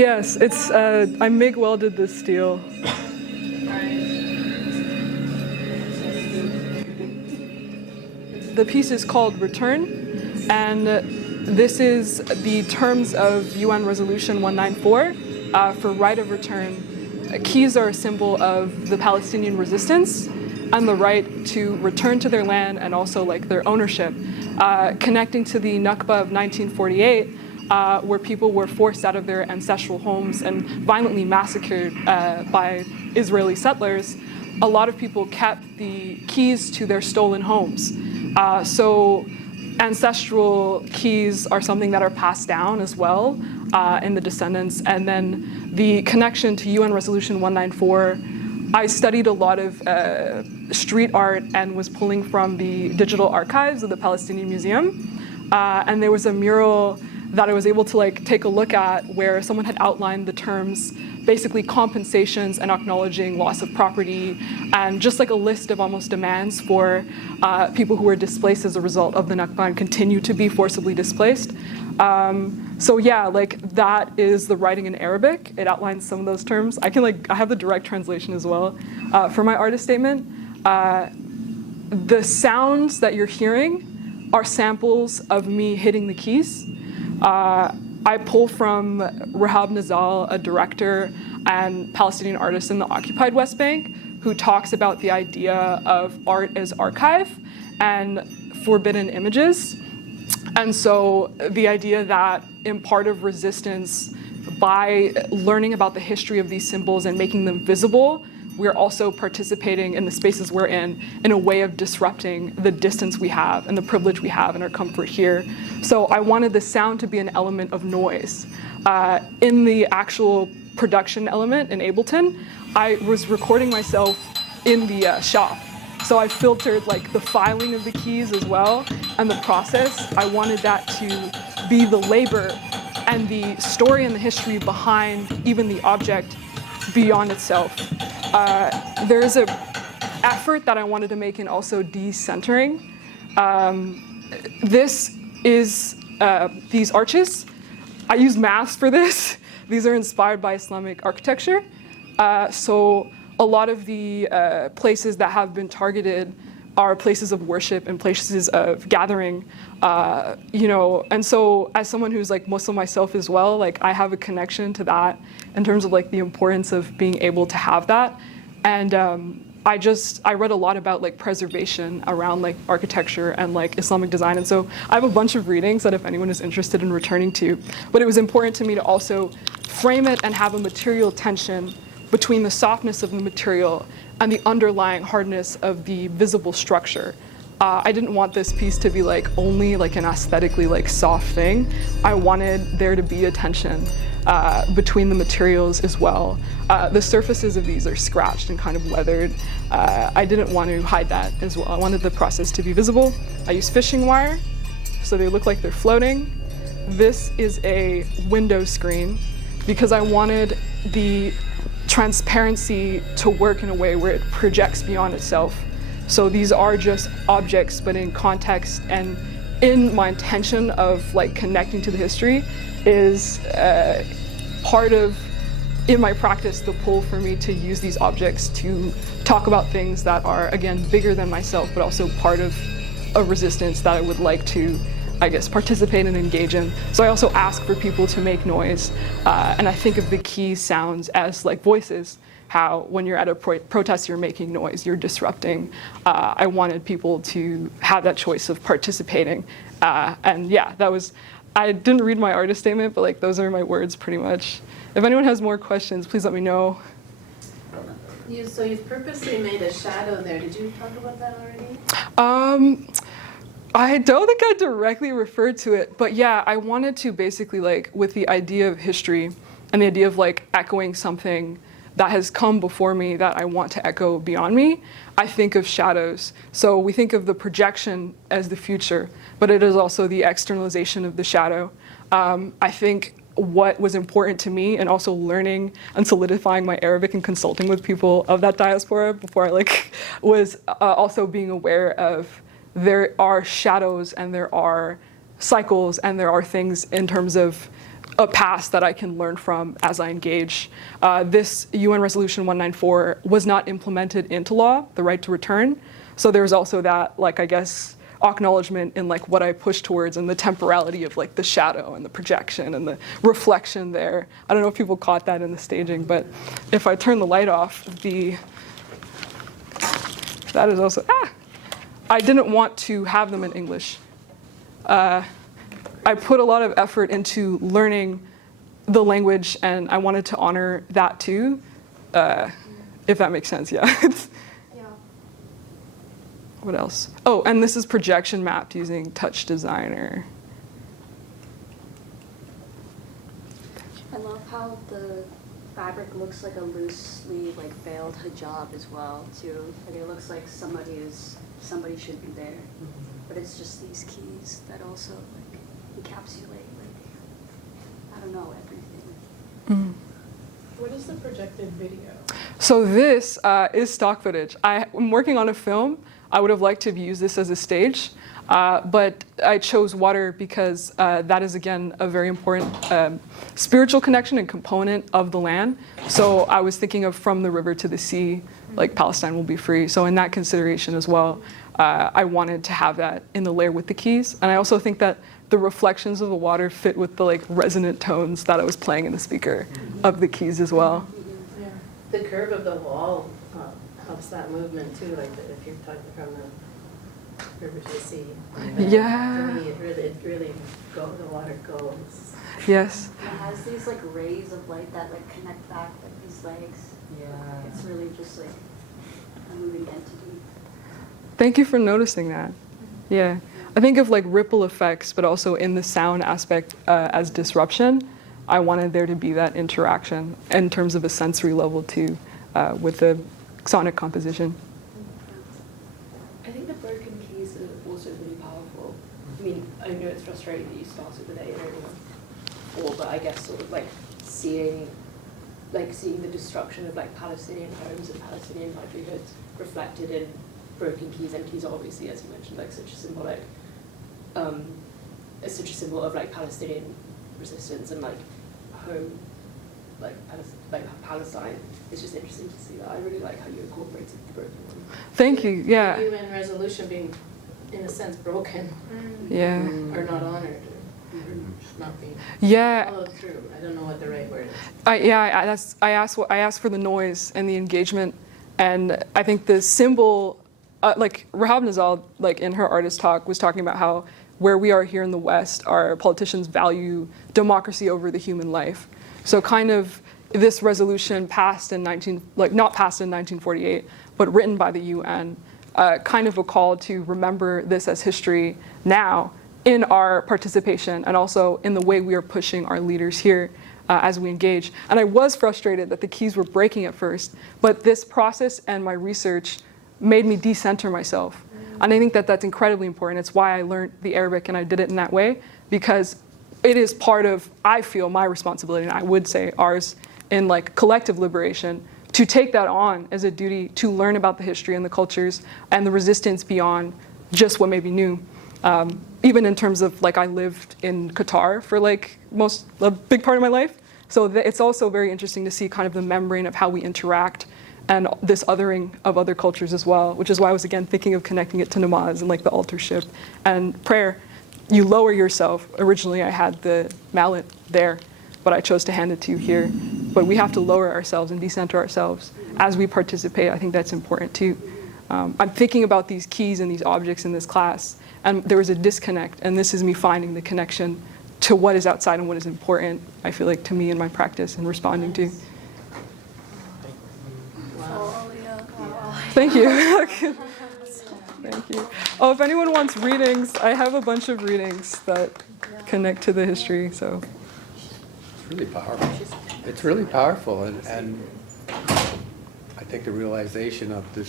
Yes, it's, I MIG welded this steel. The piece is called Return, and this is the terms of UN Resolution 194 for right of return. Keys are a symbol of the Palestinian resistance and the right to return to their land and also like their ownership, connecting to the Nakhba of 1948, where people were forced out of their ancestral homes and violently massacred by Israeli settlers. A lot of people kept the keys to their stolen homes. So ancestral keys are something that are passed down as well in the descendants. And then the connection to UN Resolution 194, I studied a lot of street art and was pulling from the digital archives of the Palestinian Museum. And there was a mural that I was able to like take a look at where someone had outlined the terms, basically compensations and acknowledging loss of property, and just like a list of almost demands for people who were displaced as a result of the Nakhba and continue to be forcibly displaced. So yeah, like that is the writing in Arabic. It outlines some of those terms. I have the direct translation as well. For my artist statement, the sounds that you're hearing are samples of me hitting the keys. I pull from Rahab Nazal, a director and Palestinian artist in the occupied West Bank, who talks about the idea of art as archive and forbidden images. And so the idea that in part of resistance, by learning about the history of these symbols and making them visible, we're also participating in the spaces we're in a way of disrupting the distance we have and the privilege we have and our comfort here. So I wanted the sound to be an element of noise. In the actual production element in Ableton, I was recording myself in the shop. So I filtered like the filing of the keys as well and the process. I wanted that to be the labor and the story and the history behind even the object beyond itself. There's an effort that I wanted to make in also decentering. This is these arches. I use maps for this. These are inspired by Islamic architecture. So a lot of the places that have been targeted are places of worship and places of gathering, and so as someone who's like Muslim myself as well, like I have a connection to that in terms of like the importance of being able to have that. And I read a lot about like preservation around like architecture and like Islamic design. And so I have a bunch of readings that if anyone is interested in returning to, but it was important to me to also frame it and have a material tension between the softness of the material and the underlying hardness of the visible structure. I didn't want this piece to be like only like an aesthetically like soft thing. I wanted there to be a tension between the materials as well. The surfaces of these are scratched and kind of weathered. I didn't want to hide that as well. I wanted the process to be visible. I use fishing wire, so they look like they're floating. This is a window screen because I wanted the transparency to work in a way where it projects beyond itself. So these are just objects, but in context and in my intention of like connecting to the history is part of, in my practice, the pull for me to use these objects to talk about things that are, again, bigger than myself, but also part of a resistance that I would like to, I guess, participate and engage in. So I also ask for people to make noise, and I think of the key sounds as like voices, how when you're at a protest, you're making noise, you're disrupting. I wanted people to have that choice of participating. And yeah, I didn't read my artist statement, but like those are my words pretty much. If anyone has more questions, please let me know. So you've purposely made a shadow there. Did you talk about that already? I don't think I directly referred to it, but yeah, I wanted to basically like, with the idea of history and the idea of like echoing something that has come before me that I want to echo beyond me, I think of shadows. So we think of the projection as the future, but it is also the externalization of the shadow. I think what was important to me, and also learning and solidifying my Arabic and consulting with people of that diaspora before I was also being aware of there are shadows and there are cycles and there are things in terms of a past that I can learn from as I engage. This UN Resolution 194 was not implemented into law, the right to return. So there's also that, like, I guess, acknowledgement in like what I push towards and the temporality of like the shadow and the projection and the reflection there. I don't know if people caught that in the staging, but if I turn the light off, that is also, I didn't want to have them in English. I put a lot of effort into learning the language, and I wanted to honor that too, if that makes sense, yeah. What else? Oh, and this is projection mapped using Touch Designer. I love how the fabric looks like a loosely like veiled hijab as well too. Like it looks like somebody should be there, but it's just these keys that also like encapsulate like I don't know everything. Mm. What is the projected video? So this is stock footage. I'm working on a film. I would have liked to have used this as a stage, but I chose water because that is, again, a very important spiritual connection and component of the land. So I was thinking of from the river to the sea, like Palestine will be free. So in that consideration as well, I wanted to have that in the layer with the keys. And I also think that the reflections of the water fit with the like resonant tones that I was playing in the speaker of the keys as well. Yeah. The curve of the wall helps that movement too, like if you're talking from the river to the sea. Yeah. For me, it really the water goes. Yes. It has these like rays of light that like connect back like these legs. Yeah. It's really just like a moving entity. Thank you for noticing that. Yeah. I think of like ripple effects, but also in the sound aspect as disruption. I wanted there to be that interaction in terms of a sensory level too, with the sonic composition. I think the broken keys are also really powerful. I mean, I know it's frustrating that you started with 8 and only 4, but I guess sort of like seeing the destruction of like Palestinian homes and Palestinian livelihoods reflected in broken keys, and keys are obviously, as you mentioned, like such a symbolic, such a symbol of like Palestinian resistance and like home, like Palestine. It's just interesting to see that. I really like how you incorporated the broken one. Thank you. Yeah. The UN resolution being, in a sense, broken. Yeah. Or not honored. Or not being Yeah. followed through. I don't know what the right word is. I asked for the noise and the engagement, and I think the symbol, like Rahab Nazal, like in her artist talk, was talking about how where we are here in the West, our politicians value democracy over the human life. So kind of this resolution passed in not passed in 1948, but written by the UN, kind of a call to remember this as history now in our participation and also in the way we are pushing our leaders here as we engage. And I was frustrated that the keys were breaking at first, but this process and my research made me decenter myself. And I think that that's incredibly important. It's why I learned the Arabic and I did it in that way, because it is part of, I feel, my responsibility, and I would say ours, in like collective liberation, to take that on as a duty to learn about the history and the cultures and the resistance beyond just what may be new. Even in terms of like I lived in Qatar for like a big part of my life. So it's also very interesting to see kind of the membrane of how we interact and this othering of other cultures as well, which is why I was again thinking of connecting it to namaz and like the altarship and prayer. You lower yourself. Originally I had the mallet there, but I chose to hand it to you here. But we have to lower ourselves and decenter ourselves as we participate. I think that's important too. I'm thinking about these keys and these objects in this class, and there was a disconnect, and this is me finding the connection to what is outside and what is important, I feel like, to me in my practice and responding to. Wow. Thank you. Thank you. Oh, if anyone wants readings, I have a bunch of readings that connect to the history, so. It's really powerful. It's really powerful, and I think the realization of the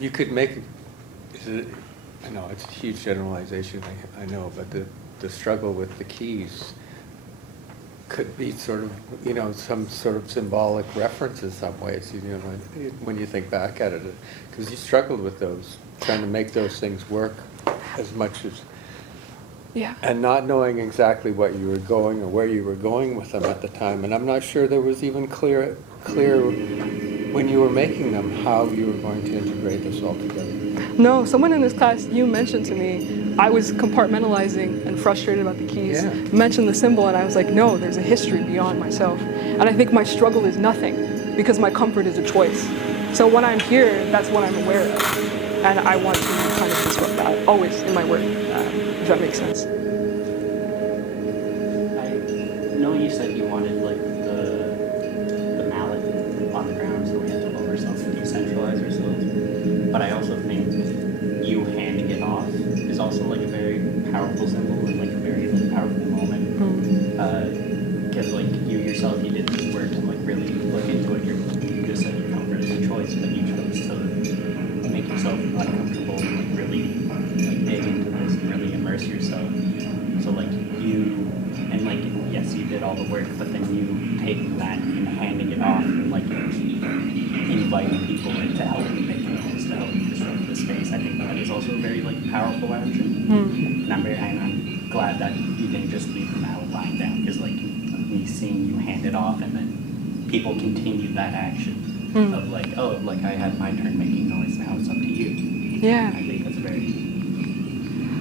you could make, I know it's a huge generalization, I know, but the struggle with the keys could be sort of, some sort of symbolic reference in some ways, when you think back at it, because you struggled with those, trying to make those things work as much as Yeah. and not knowing exactly what you were going or where you were going with them at the time. And I'm not sure there was even clear when you were making them how you were going to integrate this all together. No, someone in this class, you mentioned to me, I was compartmentalizing and frustrated about the keys. Yeah. You mentioned the symbol, and I was like, no, there's a history beyond myself. And I think my struggle is nothing, because my comfort is a choice. So when I'm here, that's what I'm aware of. And I want to kind of disrupt that, always in my work, if that makes sense. I know you said you wanted like the mallet on the ground, so we had to lower ourselves and decentralize ourselves. But I also think you handing it off is also like a very powerful symbol and like a very like, powerful moment. Because like you yourself, you did this work to like really look into it. You just said your comfort is a choice, but you chose to make yourself uncomfortable and like really like dig into this and really immerse yourself. So like you, and like yes, you did all the work, but then you taking that and handing it off and like inviting people in to help you make noise, to help you disrupt the space. I think that is also a very like powerful action. And I'm glad that you didn't just leave the mallet lying down, because like me seeing you hand it off and then people continued that action of like, oh, like I had my turn making noise, now it's up to you. Yeah. I think that's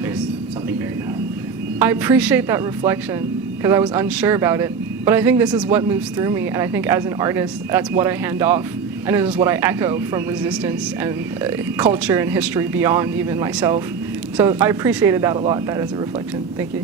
there's something very powerful there. I appreciate that reflection, because I was unsure about it. But I think this is what moves through me, and I think as an artist, that's what I hand off. And it is what I echo from resistance and culture and history beyond even myself. So I appreciated that a lot, that as a reflection. Thank you.